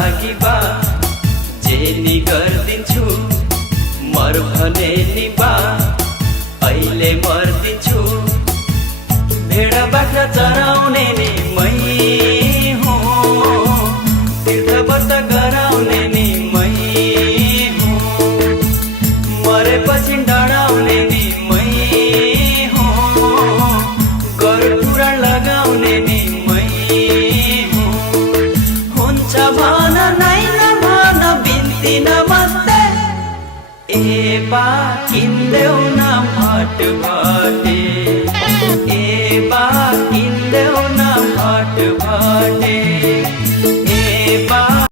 लागि बा जे नि गर्दिन्छु मर भने नि बा अहिले मर्दिन्छु भेडा बाख्रा चराउने नि मै हुँ तीर्थ व्रत गराउने नि मै हुँ मरेपछि डढाउने नि मै हुँ गरुड पुराण लगाउने नि मै हुँ हुन्छ भन नै नभन बिन्ती नमस्ते ए बा किन्देऊ न भटभटे ए बा किन्देऊ न भटभटे